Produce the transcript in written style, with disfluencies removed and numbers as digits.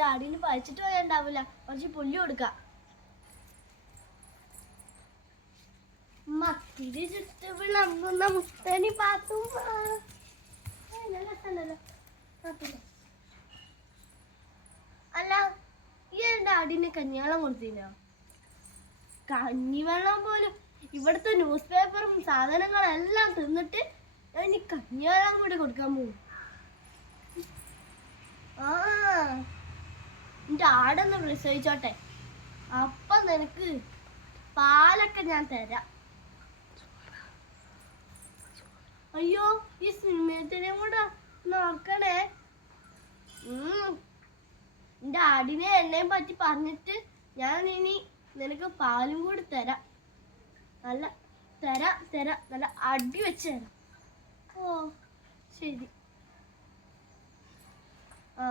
എന്റെ ആടിന് പഴിച്ചിട്ട് പോയാണ്ടാവില്ല. കുറച്ച് പുല്ല് കൊടുക്കാം. മത്തിരി ചുറ്റ് വിളമ്പുന്ന മുത്തനി പാത്തും. അല്ല, ഈ എന്റെ ആടിന് കഞ്ഞിവെള്ളം കൊടുത്തിനോ? കഞ്ഞിവെള്ളം പോലും ഇവിടുത്തെ ന്യൂസ് പേപ്പറും സാധനങ്ങളെല്ലാം തിന്നിട്ട് ഇനി കഞ്ഞിവെള്ളം കൂടി കൊടുക്കാൻ പോകും. ആ, എന്റെ ആടൊന്ന് പ്രസവിച്ചോട്ടെ, അപ്പൊ നിനക്ക് പാലൊക്കെ ഞാൻ തരാം. അയ്യോ, ഈ സിനിമത്തിനെ കൂടെ നോക്കണേ. എന്റെ ആടിനെ എന്നെയും പറ്റി പറഞ്ഞിട്ട് ഞാൻ ഇനി നിനക്ക് പാലും കൂടി തരാം. നല്ല നല്ല അടി വെച്ച് തരാം. ഓ ശരി. ആ.